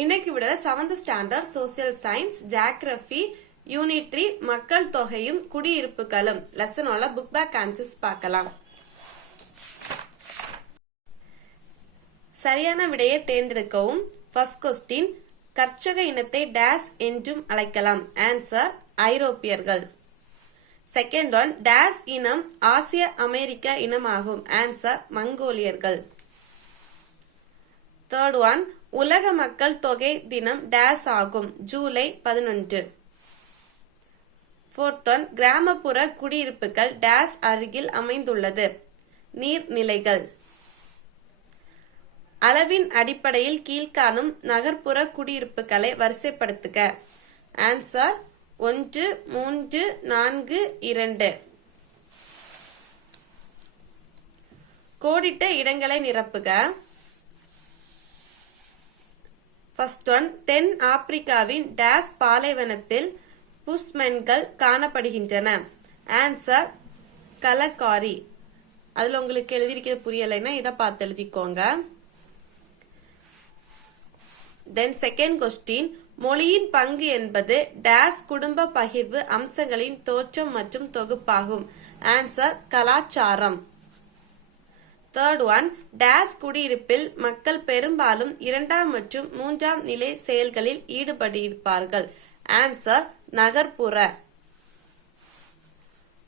இன்னைக்கு விட 7th standard social science geography unit 3 மக்கள் தொகையும் குடியிருப்புகளும் லெசனோட புக் பேக் ஆன்சர்ஸ் பார்க்கலாம். சரியான விடையை தேர்ந்தெடுக்கவும். ஃபர்ஸ்ட் கொஸ்டின், கர்ச்சக இனத்தை டேஸ் என்றும் அழைக்கலாம். ஆன்சர் ஐரோப்பியர்கள். செகண்ட் ஒன், டேஸ் இனம் ஆசிய அமெரிக்க இனமாகும். ஆன்சர் மங்கோலியர்கள். தேர்ட் ஒன், உலக மக்கள் தொகை தினம் டேஸ் ஆகும். ஜூலை 11. ஃபோர்த் ஒன், கிராமப்புற குடியிருப்புகள் டேஸ் அருகில் அமைந்துள்ளது. நீர்நிலைகள். அளவின் அடிப்படையில் கீழ்காணும் நகர்ப்புற குடியிருப்புகளை வரிசைப்படுத்துக. ஆன்சர் 1, 3, 4, 2. கோடிட்ட இடங்களை நிரப்புக. ஃபர்ஸ்ட் ஒன், தென் ஆப்பிரிக்காவின் டேஸ் பாலைவனத்தில் புஷ்மென்கள் காணப்படுகின்றன. ஆன்சர் கலகாரி. அதில் உங்களுக்கு எழுதியிருக்க புரியலைன்னா இதை பார்த்து எழுதிக்கோங்க. தென் செகண்ட் கொஸ்டின், மொழியின் பங்கு என்பது டேஸ் குடும்ப பகிர்வு அம்சங்களின் தோற்றம் மற்றும் தொகுப்பாகும். ஆன்சர் கலாச்சாரம். தேர்ட் ஒன், டேஸ் குடியிருப்பில் மக்கள் பெரும்பாலும் 2ஆம் மற்றும் 3ஆம் நிலை செயல்களில் ஈடுபட்டிருப்பார்கள். ஆன்சர் நகர்ப்புற.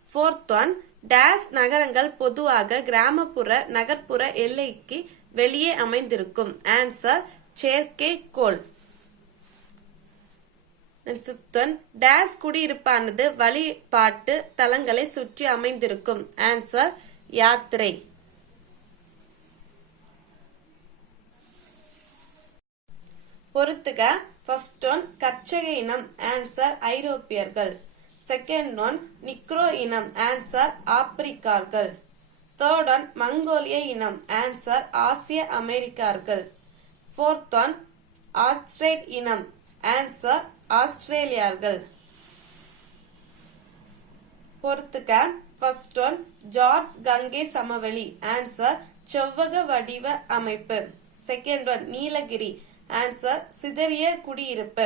ஃபோர்த் ஒன், டேஸ் நகரங்கள் பொதுவாக கிராமப்புற நகர்ப்புற எல்லைக்கு வெளியே அமைந்திருக்கும். ஆன்சர் செயற்கைக்கோள். ஃபிஃப்த் ஒன், டேஸ் குடியிருப்பானது வழிபாட்டு தலங்களை சுற்றி அமைந்திருக்கும். ஆன்சர் யாத்திரை. பொறுத்துக. ஃபர்ஸ்ட் ஒன், கர்ச்சக இனம். ஆன்சர் ஐரோப்பியர்கள். செகண்ட் ஒன், நிக்ரோ இனம். ஆன்சர் ஆப்பிரிக்கர்கள். தேர்ட் ஒன், மங்கோலிய இனம். ஆன்சர் ஆசிய அமெரிக்கர்கள். ஃபோர்த் ஒன், ஆஸ்ட்ரேட் இனம். ஆன்சர் ஆஸ்திரேலியர்கள். பொறுத்துக. ஃபர்ஸ்ட் ஒன், ஜார்ஜ் கங்கை சமவெளி. ஆன்சர் செவ்வக வடிவ அமைப்பு. Second one, Nilgiri. ஆன்சர் சிதறிய குடியிருப்பு.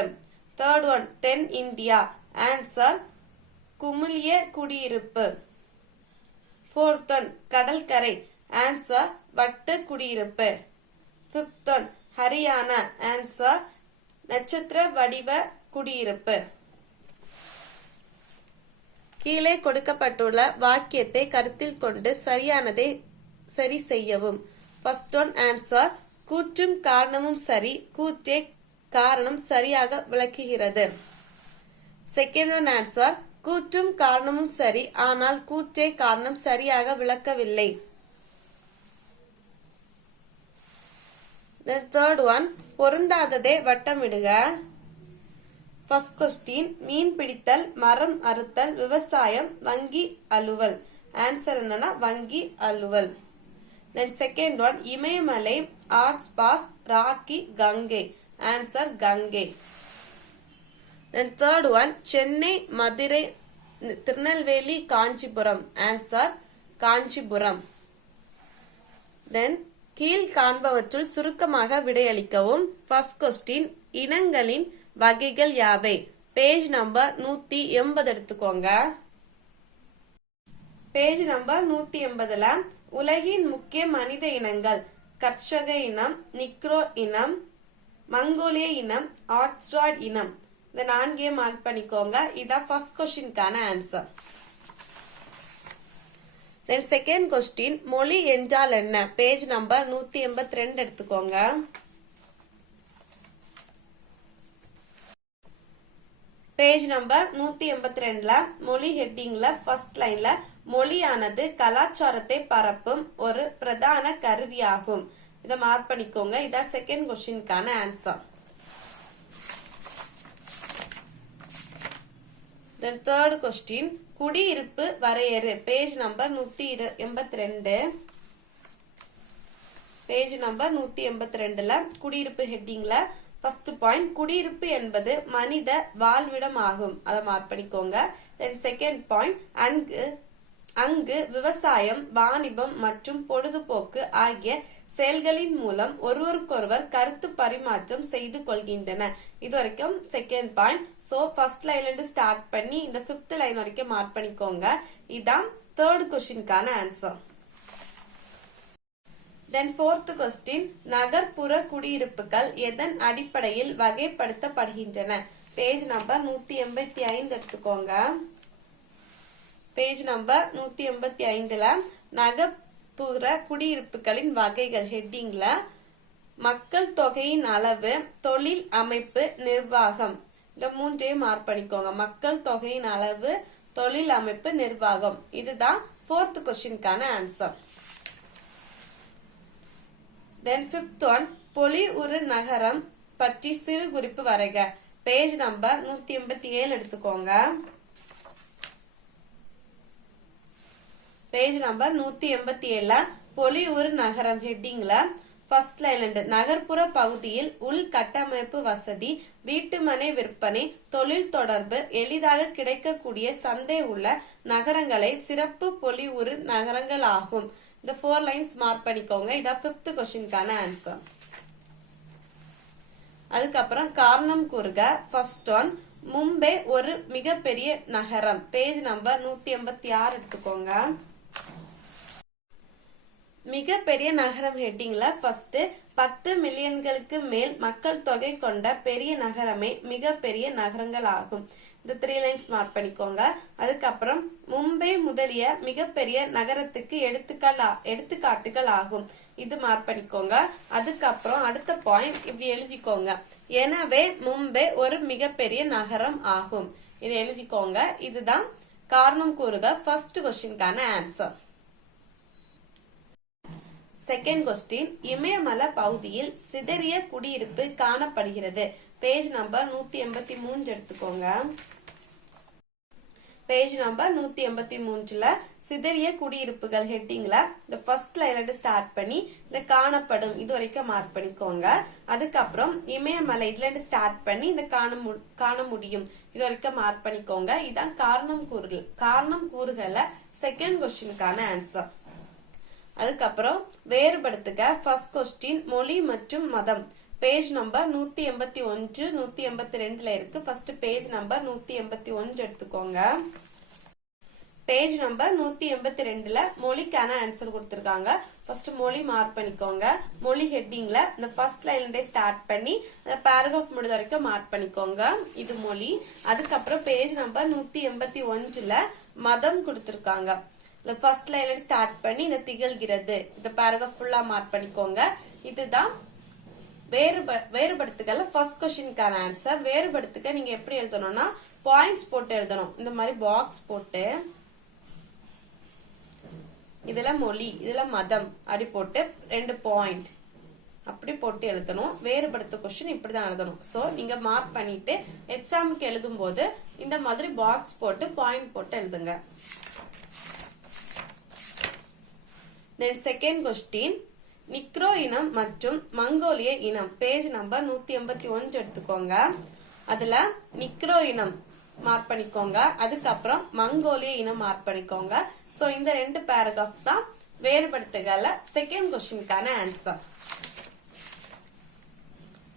தேர்ட் ஒன், தென் இந்தியா. ஆன்சர் குமிழிய குடியிருப்பு. ஃபோர்த் ஒன், கடற்கரை. ஆன்சர் வட்டு குடியிருப்பு. Fifth one, Haryana. ஆன்சர் நட்சத்திர வடிவ குடியிருப்பு. கீழே கொடுக்கப்பட்டுள்ள வாக்கியத்தை கருத்தில் கொண்டு சரியானதை சரி செய்யவும். ஃபர்ஸ்ட் ஒன் ஆன்சர், கூற்றும் காரணமும் சரி, கூற்றே காரணம் சரியாக விளக்குகிறது. செகண்ட் ஒன் ஆன்சர், கூற்றும் காரணமும் சரி, ஆனால் கூற்றே காரணம் சரியாக விளக்கவில்லை. தேர்ட் ஒன், பொருந்தாததை வட்டமிடுக. ஃபர்ஸ்ட் கொஸ்டின், மீன் பிடித்தல், மரம் அறுத்தல், விவசாயம், வங்கி அலுவல். ஆன்சர் என்னன்னா வங்கி அலுவல். தென் செகண்ட் ஒன், இமயமலை, ஆர்ட்ஸ் பாஸ், Rocky, Ganga. Answer Ganga. Then third one, Chennai, Madurai, Tirunelveli, Kanchipuram. Answer Kanchipuram. Then கீழ் காண்பவற்றுள் சுருக்கமாக விடையளிக்கவும். ஃபர்ஸ்ட் கொஸ்டின், இனங்களின் வகைகள் யாவை? பேஜ் நம்பர் 180 எடுத்துக்கோங்க. பேஜ் நம்பர் 180ல உலகின் முக்கிய மனித இனங்கள்: கர்ச்சக இனம், நிக்ரோ இனம், மங்கோலிய இனம், ஆஸ்ட்ராய்ட் இனம். இந்த 4 மார்க் பண்ணிக்கோங்க. இதான் ஃபர்ஸ்ட் கொஸ்டின்கான ஆன்சர். தென் செகண்ட் கொஸ்டின், மொழி என்றால் என்ன? பேஜ் நம்பர் 182 எடுத்துக்கோங்க. பேஜ் நம்பர் 182ல மொழி ஹெட்டிங்ல ஃபர்ஸ்ட் லைன்ல, மொழியானது கலாச்சாரத்தை பரப்பும் ஒரு பிரதான கருவியாகும். இதை மார்க் பண்ணிக்கோங்க. இதான் செகண்ட் கொஸ்டின்கான ஆன்சர். தென் தேர்ட் கொஸ்டின், குடியிருப்பு வரையறு. Page number 182. பேஜ் நம்பர் 182ல குடியிருப்பு ஹெட்டிங்ல ஃபர்ஸ்ட் பாயிண்ட், குடியிருப்பு என்பது மனித வாழ்விடம் ஆகும். அதை மார்க் பண்ணிக்கோங்க. தென் செகண்ட் பாயிண்ட், அங்கு விவசாயம், வாணிபம் மற்றும் பொழுதுபோக்கு ஆகிய செயல்களின் மூலம் ஒருவருக்கொருவர் கருத்து பரிமாற்றம் செய்து கொள்கின்றன. இது வரைக்கும் செகண்ட் பாயிண்ட். சோ ஃபர்ஸ்ட் லைன்ல இருந்து ஸ்டார்ட் பண்ணி இந்த 5th லைன் வரைக்கும் மார்க் பண்ணிக்கோங்க. இதான் தேர்ட் கொஸ்டினுக்கான ஆன்சர். தென் 4th கொஸ்டின், நகர்ப்புற குடியிருப்புகள் எதன் அடிப்படையில் வகைப்படுத்தப்படுகின்றன? பேஜ் நம்பர் 185 எடுத்துக்கோங்க. பேஜ் நம்பர் 185ல நகர்ப்புற குடியிருப்புகளின் வகைகள் ஹெட்டிங்ல மக்கள் தொகையின் அளவு, தொழில் அமைப்பு, நிர்வாகம், இந்த மூன்றையும் மார்க் பண்ணிக்கோங்க. மக்கள் தொகையின் அளவு, தொழில் அமைப்பு, நிர்வாகம். இதுதான் 4th கொஸ்டினுக்கான ஆன்சர். தென் 5th ஒன், பொலிவுறு நகரம் பற்றி சிறு குறிப்பு வரைக. பேஜ் நம்பர் 187 எடுத்துக்கோங்க. பேஜ் நம்பர் 187ல பொலிவுறு நகரம் ஹெட்டிங்ல ஃபர்ஸ்ட் லைன்ல இருந்து நகர்ப்புற பகுதியில் உள்கட்டமைப்பு வசதி, வீட்டுமனை விற்பனை, தொழில் தொடர்பு எளிதாக கிடைக்கக்கூடிய சந்தை உள்ள நகரங்களை சிறப்பு பொலிவுறு நகரங்கள் ஆகும். இந்த 4 லைன்ஸ் மார்க் பண்ணிக்கோங்க. இதான் 5th கொஸ்டினுக்கான ஆன்சர். அதுக்கப்புறம் காரணம் கூறுக. ஃபர்ஸ்ட் ஒன், மும்பை ஒரு மிகப்பெரிய நகரம். பேஜ் நம்பர் 186 எடுத்துக்கோங்க. மிகப்பெரிய நகரம் ஹெட்டிங்ல ஃபர்ஸ்ட் 10 மில்லியன்களுக்கு மேல் மக்கள் தொகை கொண்ட பெரிய நகரமே மிகப்பெரிய நகரங்கள் ஆகும். இந்த 3 லைன்ஸ் மார்க் பண்ணிக்கோங்க. அதுக்கப்புறம் மும்பை முதலிய மிகப்பெரிய நகரத்துக்கு எடுத்துக்காட்டுகள் ஆகும். இது மார்க் பண்ணிக்கோங்க. அதுக்கப்புறம் அடுத்த பாயிண்ட் இப்படி எழுதிக்கோங்க. எனவே மும்பை ஒரு மிகப்பெரிய நகரம் ஆகும். இது எழுதிக்கோங்க. இதுதான் காரணம் கூறுக ஃபர்ஸ்ட் கொஸ்டினுக்கான ஆன்சர். செகண்ட் கொஸ்டின், இமயமலை பகுதியில் சிதறிய குடியிருப்பு காணப்படுகிறது. பேஜ் நம்பர் 183 எடுத்துக்கோங்க. பேஜ் நம்பர் 183ல சிதறிய குடியிருப்புகள் ஹெட்டிங்ல இந்த ஃபர்ஸ்ட் லைன்ல ஸ்டார்ட் பண்ணி இந்த காணப்படும் இது வரைக்கும் மார்க் பண்ணிக்கோங்க. அதுக்கப்புறம் இமயமலை இதுல இருந்து ஸ்டார்ட் பண்ணி இந்த காண முடியும் இது வரைக்கும் மார்க் பண்ணிக்கோங்க. இதான் காரணம் கூறுகள்ல செகண்ட் கொஸ்டினுக்கான ஆன்சர். அதுக்கப்புறம் வேறுபடுத்துக. ஃபர்ஸ்ட் கொஸ்டின், மொழி மற்றும் மதம். பேஜ் நம்பர் 181 182ல இருக்கு. ஃபர்ஸ்ட் பேஜ் நம்பர் 181 எடுத்துக்கோங்க. பேஜ் நம்பர் 182ல மொழிக்கான ஆன்சர் கொடுத்திருக்காங்க. ஃபர்ஸ்ட் மொழி மார்க் பண்ணிக்கோங்க. மொழி ஹெட்டிங்ல இந்த ஃபர்ஸ்ட் லைன்ல ஸ்டார்ட் பண்ணி அந்த பேராகிராஃப் முடிஞ்ச வரைக்கும் மார்க் பண்ணிக்கோங்க. இது மொழி. அதுக்கப்புறம் பேஜ் நம்பர் 181ல மதம் கொடுத்திருக்காங்க. ஃபர்ஸ்ட் லைன்ல ஸ்டார்ட் பண்ணி இந்த திகழ்கிறது இந்த பேராகிராஃப் ஃபுல்லா மார்க் பண்ணிக்கோங்க. இதுதான் வேறுபடுத்துக்கல ஃபர்ஸ்ட் கொஸ்டினுக்கான ஆன்சர். வேறுபடுத்துக்க நீங்க எப்படி எழுதணும்னா பாயிண்ட்ஸ் போட்டு எழுதணும். இந்த மாதிரி பாக்ஸ் போட்டு இதுல மொழி இதுல மதம் அப்படி போட்டு 2 பாயிண்ட் அப்படி போட்டு எழுதணும். வேறுபடுத்த கொஸ்டின் இப்படிதான் எழுதணும். சோ நீங்க மார்க் பண்ணிட்டு எக்ஸாமுக்கு எழுதும் போது இந்த மாதிரி பாக்ஸ் போட்டு பாயிண்ட் போட்டு எழுதுங்க. தென் செகண்ட் கொஸ்டின், நிக்ரோ இனம் மற்றும் மங்கோலிய இனம். பேஜ் நம்பர் 181 எடுத்துக்கோங்க. அதுல நிக்ரோ இனம் மார்க் பண்ணிக்கோங்க. அதுக்கப்புறம் மங்கோலிய இனம் மார்க் பண்ணிக்கோங்க. சோ இந்த 2 பேராகிராஃப் தான் வேறுபடுத்துகள்ல செகண்ட் கொஸ்டினுக்கான ஆன்சர்.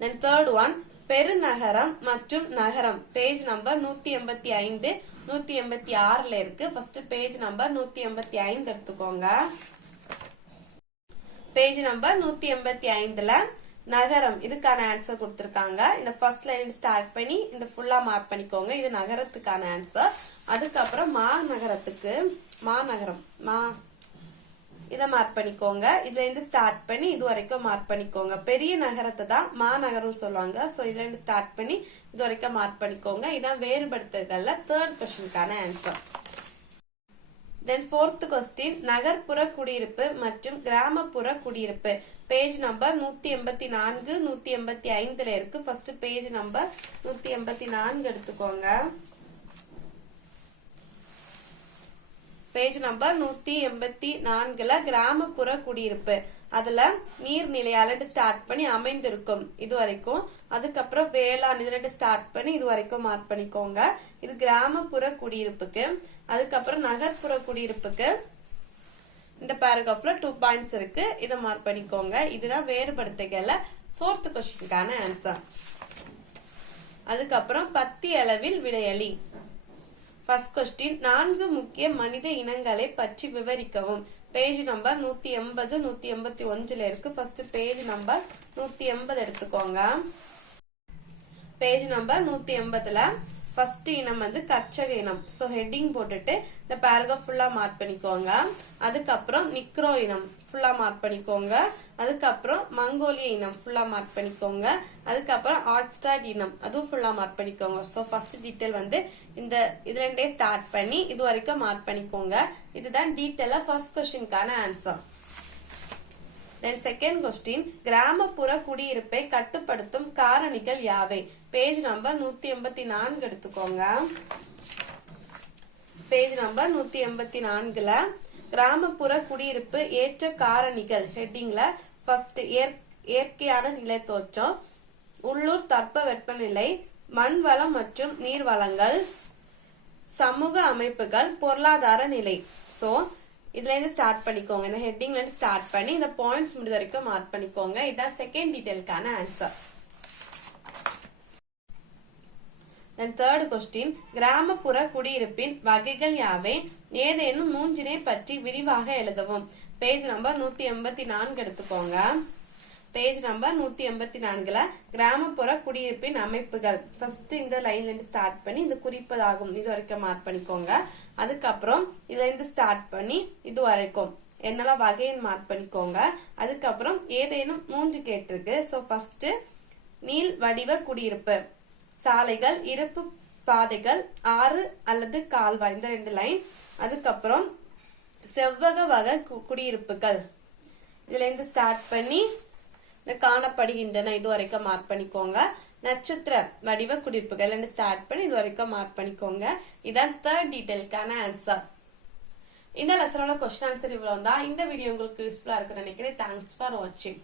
தென் தேர்ட் ஒன், பெருநகரம் மற்றும் நகரம். பேஜ் நம்பர் 185 186ல இருக்கு. ஃபர்ஸ்ட் பேஜ் நம்பர் 185 எடுத்துக்கோங்க. பேஜ் நம்பர் 185ல நகரம் இதுக்கான ஆன்சர் கொடுத்திருக்காங்க. இந்த ஃபர்ஸ்ட் லைன் ஸ்டார்ட் பண்ணி இந்த ஃபுல்லா மார்க் பண்ணிக்கோங்க. இது நகரத்துக்கான ஆன்சர். அதுக்கப்புறம் மாநகரம் இத மார்க் பண்ணிக்கோங்க. இதுல இருந்து ஸ்டார்ட் பண்ணி இது வரைக்கும் மார்க் பண்ணிக்கோங்க. பெரிய நகரத்தை தான் மாநகரம் சொல்லுவாங்க. சோ இதுல இருந்து ஸ்டார்ட் பண்ணி இது வரைக்கும் மார்க் பண்ணிக்கோங்க. இதான் வேறுபடுத்துதல்ல தேர்ட் கொஸ்டினுக்கான ஆன்சர். தென் ஃபோர்த் கொஸ்டின், நகர்ப்புற குடியிருப்பு மற்றும் கிராமப்புற குடியிருப்பு. பேஜ் நம்பர் 184 185ல இருக்கு. ஃபர்ஸ்ட் பேஜ் நம்பர் 184 எடுத்துக்கோங்க. பேஜ் நம்பர் 184ல கிராமப்புற குடியிருப்பு. அதுல நீர்நிலையால ஸ்டார்ட் பண்ணி அமைந்திருக்கும் இது வரைக்கும். அதுக்கப்புறம் வேளாண் இதுல ஸ்டார்ட் பண்ணி இது வரைக்கும் மார்க் பண்ணிக்கோங்க. இது கிராமப்புற குடியிருப்புக்கு. அதுக்கப்புறம் நகர்ப்புற குடியிருப்புக்கு இந்த பேராகிராஃப்ல 2 பாயிண்ட்ஸ் இருக்கு, இதை மார்க் பண்ணிக்கோங்க. இதுதான் வேறுபடுத்துகையில 4th கொஸ்டினுக்கான ஆன்சர். அதுக்கப்புறம் பத்தி அளவில் விடையளி. ஃபர்ஸ்ட் கொஸ்டின், 4 முக்கிய மனித இனங்களை பற்றி விவரிக்கவும். பேஜ் நம்பர் 180 181 இருக்கு. ஃபர்ஸ்ட் பேஜ் நம்பர் 180 எடுத்துக்கோங்க. பேஜ் நம்பர் 180ல ஃபர்ஸ்ட் இனம் வந்து கற்சக இனம். ஸோ ஹெட்டிங் போட்டுட்டு இந்த பேராகிராஃப் ஃபுல்லா மார்க் பண்ணிக்கோங்க. அதுக்கப்புறம் நிக்ரோ இனம் ஃபுல்லா மார்க் பண்ணிக்கோங்க. அதுக்கப்புறம் மங்கோலிய இனம் ஃபுல்லா மார்க் பண்ணிக்கோங்க. அதுக்கப்புறம் ஆர்ட்ஸ்டாட் இனம் அதுவும் ஃபுல்லா மார்க் பண்ணிக்கோங்க. ஸோ ஃபர்ஸ்ட் டீட்டெயில் வந்து இதுல இருந்தே ஸ்டார்ட் பண்ணி இது வரைக்கும் மார்க் பண்ணிக்கோங்க. இதுதான் டீட்டெயிலா ஃபர்ஸ்ட் கொஸ்டினுக்கான ஆன்சர். Then second question, கிராமப்புற குடியிருப்பை கட்டுப்படுத்தும் காரணிகள் யாவை? பேஜ் நம்பர் 184 எடுத்துக்கோங்க. பேஜ் நம்பர் 184ல கிராமப்புற குடியிருப்பு ஏற்ற காரணிகள் ஹெட்டிங்ல ஃபர்ஸ்ட் இயற்கையான நிலை தோற்றம், உள்ளூர் தட்பவெப்பநிலை, மண் வளம் மற்றும் நீர் வளங்கள், சமூக அமைப்புகள், பொருளாதார நிலை. சோ இதுல இருந்து ஸ்டார்ட் பண்ணிக்கோங்க. இந்த ஹெட்டிங்ல இருந்து ஸ்டார்ட் பண்ணி இந்த பாயிண்ட்ஸ் முடிஞ்ச வரைக்கும் மார்க் பண்ணிக்கோங்க. இதான் செகண்ட் டீடைலுக்கான ஆன்சர். தென் தேர்ட் கொஸ்டின், கிராமப்புற குடியிருப்பின் வகைகள் யாவை? ஏதேனும் 3 பற்றி விரிவாக எழுதவும். பேஜ் நம்பர் 184 எடுத்துக்கோங்க. பேஜ் நம்பர் 184ல கிராமப்புற குடியிருப்பின் அமைப்புகள் ஃபர்ஸ்ட் இந்த லைன்ல இருந்து ஸ்டார்ட் பண்ணி இது குறிப்பதாகும் இது வரைக்கும் மார்க் பண்ணிக்கோங்க. அதுக்கப்புறம் இதுல இருந்து ஸ்டார்ட் பண்ணி இது வரைக்கும் என்னெல்லாம் வகைன்னு மார்க் பண்ணிக்கோங்க. அதுக்கப்புறம் ஏதேனும் 3 கேட்டிருக்கு. ஸோ ஃபர்ஸ்ட் நீள் வடிவ குடியிருப்பு, சாலைகள், இருப்பு பாதைகள், ஆறு அல்லது கால்வாய், இந்த 2 லைன். அதுக்கப்புறம் செவ்வக வகை குடியிருப்புகள் இதுல இருந்து ஸ்டார்ட் பண்ணி காணப்படுகின்றன இது வரைக்கும் மார்க் பண்ணிக்கோங்க. நட்சத்திர வடிவ குடியிருப்புகள் ஸ்டார்ட் பண்ணி இது வரைக்கும் மார்க் பண்ணிக்கோங்க. இதான் தேர்ட் டீடைலுக்கான ஆன்சர். இந்த லெசனோட கொஸ்டின் ஆன்சர் இவ்வளவு தான். இந்த வீடியோ உங்களுக்கு யூஸ்ஃபுல்லா இருக்குன்னு நினைக்கிறேன். தேங்க்ஸ் ஃபார் வாட்சிங்.